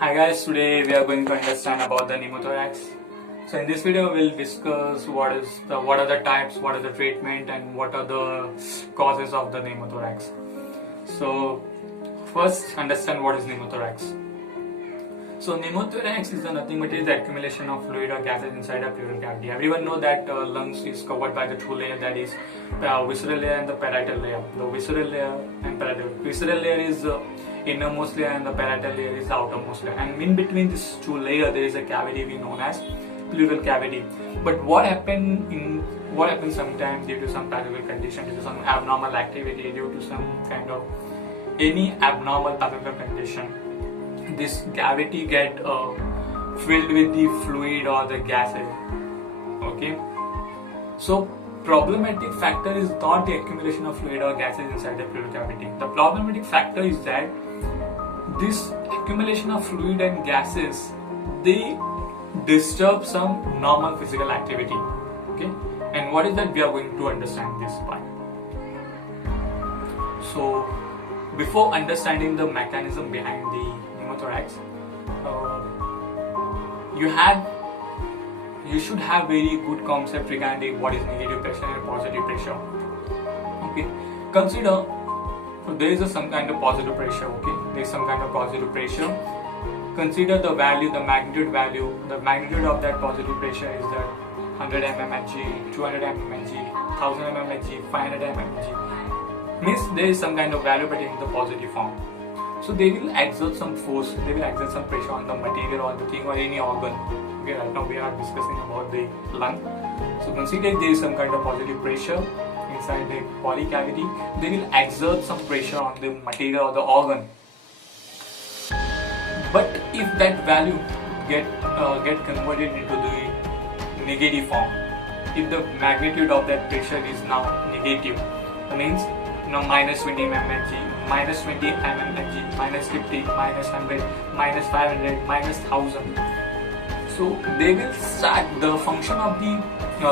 Hi guys, today we are going to understand about the pneumothorax. So in this video we'll discuss what are the types, what are the treatment and what are the causes of the pneumothorax. So first understand what is pneumothorax. So pneumothorax is nothing but is the accumulation of fluid or gases inside a pleural cavity. Everyone know that lungs is covered by the two layers, that is visceral layer and the parietal layer. The visceral layer and parietal. Visceral layer is innermost layer and the parietal layer is the outermost layer. And in between these two layers there is a cavity we known as pleural cavity. But what happens sometimes due to some pathological condition, due to some abnormal activity, due to some kind of any abnormal pathological condition, this cavity get filled with the fluid or the gases. Okay, so problematic factor is not the accumulation of fluid or gases inside the pleural cavity. The problematic factor is that this accumulation of fluid and gases, they disturb some normal physical activity. Okay, and what is that we are going to understand this part. So before understanding the mechanism behind the pneumothorax, you should have very good concept regarding what is negative pressure and positive pressure. Okay, consider there is some kind of positive pressure. Okay, there is some kind of positive pressure. Consider the value, the magnitude value. The magnitude of that positive pressure is that 100 mmHg, 200 mmHg, 1000 mmHg, 500 mmHg. Means there is some kind of value but in the positive form. So they will exert some force, they will exert some pressure on the material or the thing or any organ. Okay, right now we are discussing about the lung. So consider there is some kind of positive pressure inside the body cavity. They will exert some pressure on the material or the organ. But if that value get converted into the negative form, if the magnitude of that pressure is now negative, that means minus 20 mmHg, minus 20 mmHg, minus 50, minus 100, minus 500, minus 1000. So they will start, the function of the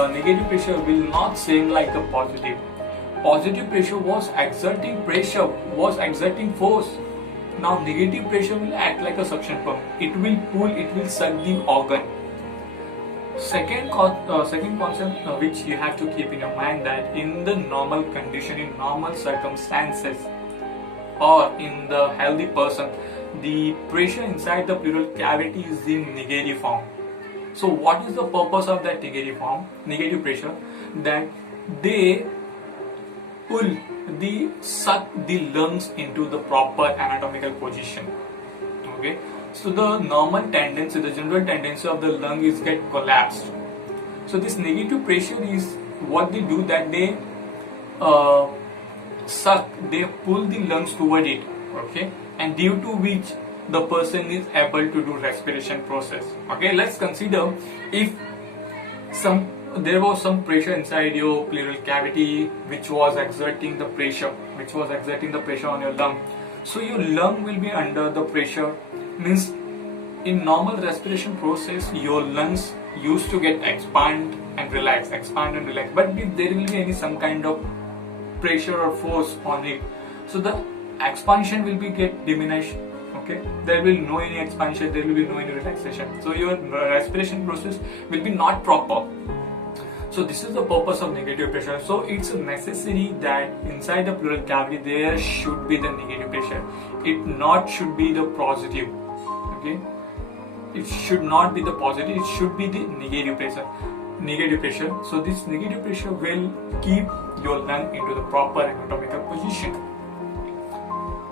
negative pressure will not same like a positive. Positive pressure was exerting force. Now negative pressure will act like a suction pump. It will pull, it will suck the organ. Second concept which you have to keep in your mind, that in the normal condition, in normal circumstances, or in the healthy person, the pressure inside the pleural cavity is in negative form. So what is the purpose of that negative form, negative pressure? That they suck the lungs into the proper anatomical position. Okay, so the normal tendency, the general tendency of the lung is get collapsed. So this negative pressure is what they do, that they they pull the lungs toward it. Okay, and due to which the person is able to do respiration process. Okay, let's consider if there was some pressure inside your pleural cavity which was exerting the pressure on your lung. So your lung will be under the pressure. Means in normal respiration process, your lungs used to get expand and relax. But if there will be any some kind of pressure or force on it, so the expansion will be get diminished. Okay, there will no any expansion, there will be no any relaxation. So your respiration process will be not proper. So this is the purpose of negative pressure. So it's necessary that inside the pleural cavity there should be the negative pressure. It not should be the positive. Okay, it should not be the positive. It should be the negative pressure. So this negative pressure will keep your lung into the proper anatomical position.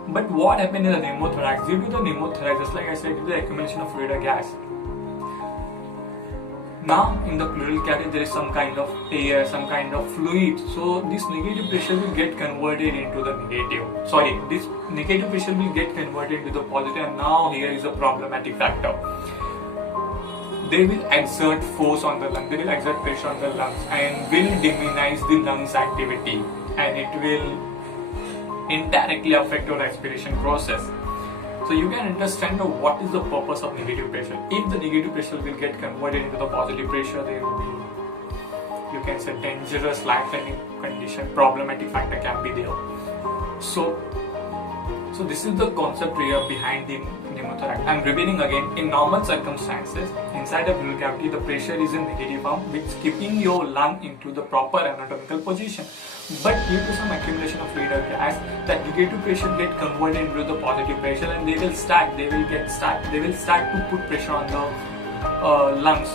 But what happened in the pneumothorax? Due to the pneumothorax, just like I said, due to the accumulation of fluid or gas, now in the pleural cavity there is some kind of air, some kind of fluid. So this negative pressure will get converted into the this negative pressure will get converted into the positive. And now here is a problematic factor. They will exert force on the lung, they will exert pressure on the lungs and will diminish the lungs activity, and it will indirectly affect your respiration process. So you can understand what is the purpose of negative pressure. If the negative pressure will get converted into the positive pressure, there will be, you can say, dangerous life-threatening condition, problematic factor can be there. So this is the concept here behind the pneumothorax. I'm repeating again. In normal circumstances, inside a balloon cavity, the pressure is in negative form, which is keeping your lung into the proper anatomical position. But due to some accumulation of fluid or gas, that negative pressure get converted into the positive pressure, and they will start. They will start to put pressure on the lungs,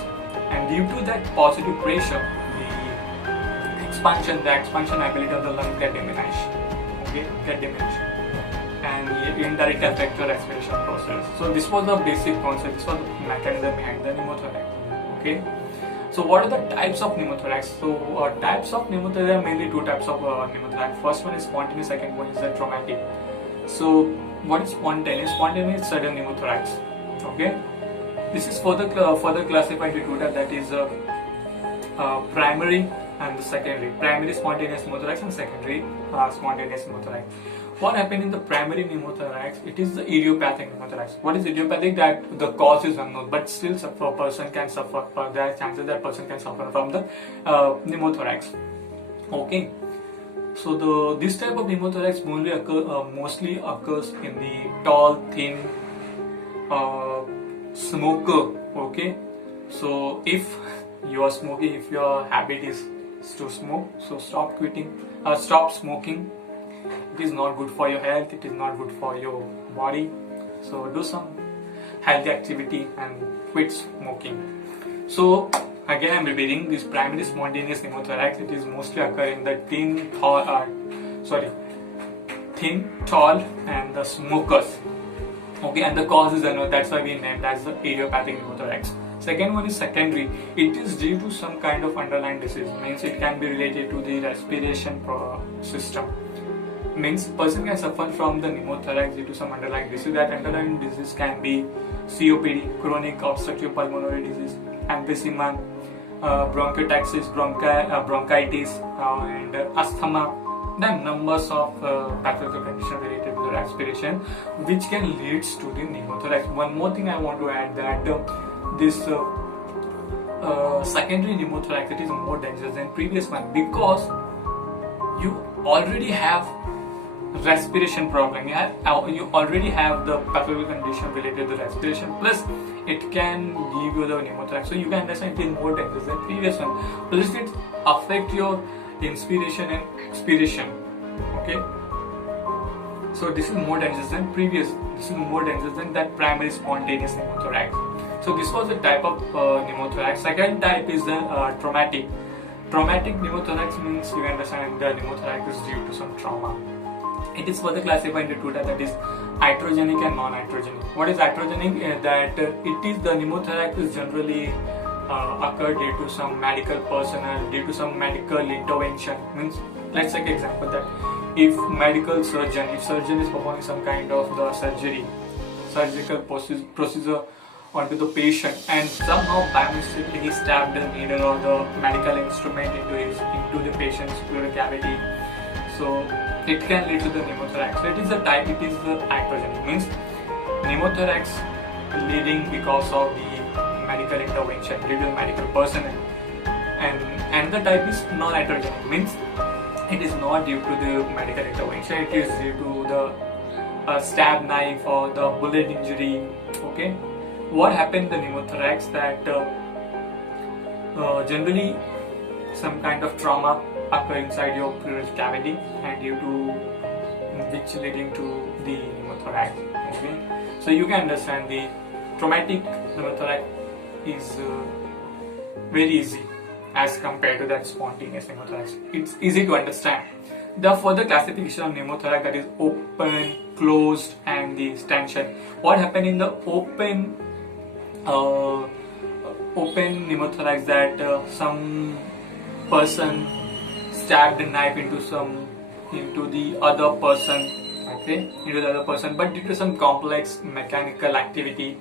and due to that positive pressure, the expansion ability of the lungs get diminished. Okay, get diminished, and it indirectly affect the respiration process. So this was the basic concept. This was the mechanism behind the pneumothorax. Okay. So what are the types of pneumothorax? So types of pneumothorax, there are mainly two types of pneumothorax. First one is spontaneous, second one is the traumatic. So what is spontaneous? Spontaneous is sudden pneumothorax. Okay, this is further classified into two types, that is primary and the secondary. Primary spontaneous pneumothorax and secondary spontaneous pneumothorax. What happened in the primary pneumothorax? It is the idiopathic pneumothorax. What is idiopathic? That the cause is unknown, but still a person can suffer. There are chances that person can suffer from the pneumothorax. Okay. So this type of pneumothorax mostly occurs in the tall, thin smoker. Okay. So if you are smoking, if your habit is to smoke, so stop smoking. It is not good for your health, it is not good for your body. So do some healthy activity and quit smoking. So again, I'm repeating, this primary spontaneous pneumothorax, it is mostly occur in the thin, tall and the smokers. Okay, and the cause is unknown, that's why we named as the idiopathic pneumothorax. Second one is secondary. It is due to some kind of underlying disease. Means it can be related to the respiration system. Means person can suffer from the pneumothorax due to some underlying disease. That underlying disease can be COPD, chronic obstructive pulmonary disease, emphysema, bronchiectasis, bronchitis, and asthma. Then numbers of pathological conditions related to the respiration, which can lead to the pneumothorax. One more thing I want to add, that this secondary pneumothorax, it is more dangerous than previous one, because you already have respiration problem. You already have the pathological condition related to the respiration, plus it can give you the pneumothorax. So you can understand it is more dangerous than previous one. Plus it affect your inspiration and expiration. Okay. So this is more dangerous than previous. This is more dangerous than that primary spontaneous pneumothorax. So this was the type of pneumothorax. Second type is the traumatic. Traumatic pneumothorax means you understand the pneumothorax is due to some trauma. It is further classified into two types, that is iatrogenic and non-iatrogenic. What is iatrogenic? That it is the pneumothorax is generally occurred due to some medical personnel, due to some medical intervention. Means, let's take example that if surgeon is performing some kind of the surgical procedure onto the patient, and somehow by mistake he stabbed the needle or the medical instrument into the patient's pleural cavity, so it can lead to the pneumothorax. So it is the iatrogenic, means pneumothorax leading because of the medical intervention due to medical personnel. And the type is non-iatrogenic, means it is not due to the medical intervention, it is due to the stab knife or the bullet injury. Okay. What happened in the pneumothorax, that generally some kind of trauma occur inside your pleural cavity, and due to which leading to the pneumothorax. Okay, so you can understand the traumatic pneumothorax is very easy as compared to that spontaneous pneumothorax. It's easy to understand. The further classification of pneumothorax, that is open, closed, and the stanchion. What happened in the open pneumothorax, that some person stabbed a knife into the other person. Okay, into the other person, but due to some complex mechanical activity,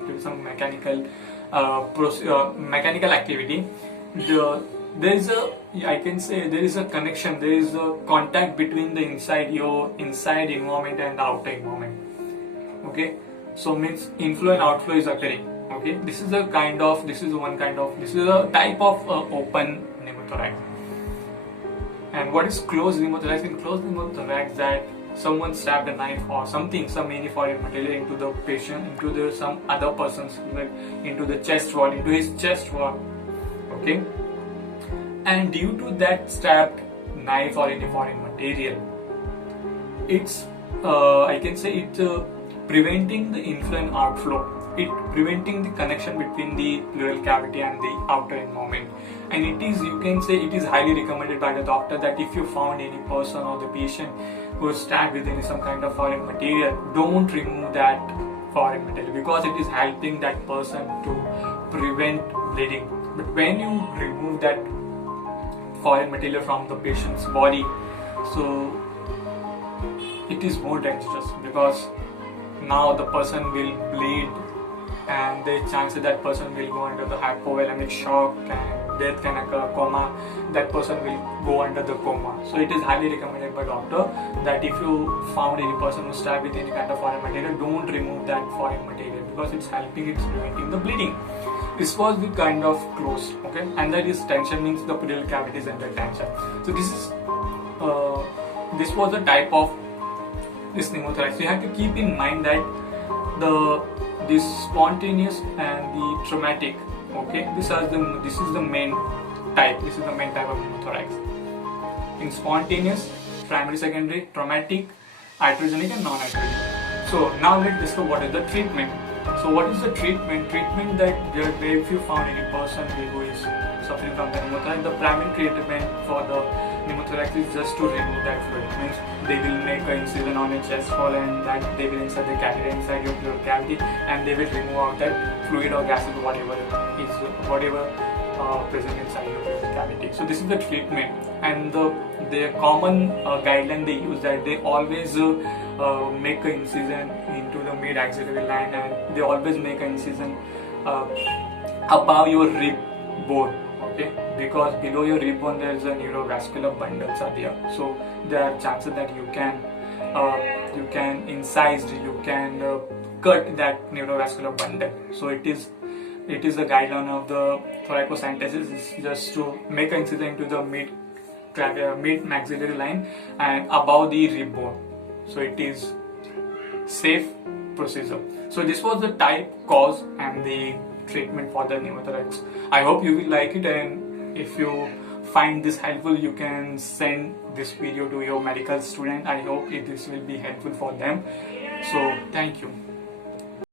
activity, there is a connection, there is a contact between the inside environment and the outer environment. Okay, so means inflow and outflow is occurring. Okay, this is a type of open pneumothorax. And what is closed pneumothorax? In closed pneumothorax, that someone stabbed a knife or something, some any foreign material into the patient, into the some other person's, like into the chest wall, into his chest wall. Okay, and due to that stabbed knife or any foreign material, it's I can say it preventing the influent outflow, it preventing the connection between the pleural cavity and the outer environment. And it is, you can say, it is highly recommended by the doctor that if you found any person or the patient who is stabbed with any some kind of foreign material, don't remove that foreign material, because it is helping that person to prevent bleeding. But when you remove that foreign material from the patient's body, so it is more dangerous, because now the person will bleed, and the chances that person will go under the hypovolemic shock and death can occur, coma, that person will go under the coma. So it is highly recommended by doctor that if you found any person who stabbed with any kind of foreign material, don't remove that foreign material, because it's helping, it's preventing the bleeding. This was the kind of closed, okay, and that is tension, means the pleural cavity is under tension. So this is this was the type of this pneumothorax. You have to keep in mind that this spontaneous and the traumatic, okay, this is the main type. This is the main type of pneumothorax. In spontaneous, primary, secondary, traumatic, iatrogenic and non-iatrogenic. So now let's discuss what is the treatment. So what is the treatment? Treatment that if you found any person who is suffering from the pneumothorax, the primary treatment for the pneumothorax is just to remove that fluid. Means they will make an incision on your chest wall, and that they will insert the catheter inside your pleural cavity, and they will remove out that fluid or gases, whatever present inside your pleural cavity. So this is the treatment, and the common guideline they use, that they always make an incision into the mid axillary line, and they always make an incision above your rib bone. Okay, because below your rib bone there is a neurovascular bundles are there, so there are chances that you can incise, you can cut that neurovascular bundle. So it is the guideline of the thoracocentesis is just to make an incision into the mid maxillary line and above the rib bone. So it is safe procedure. So this was the type, cause and the treatment for the pneumothorax. I hope you will like it, and if you find this helpful, you can send this video to your medical student. I hope this will be helpful for them. So thank you.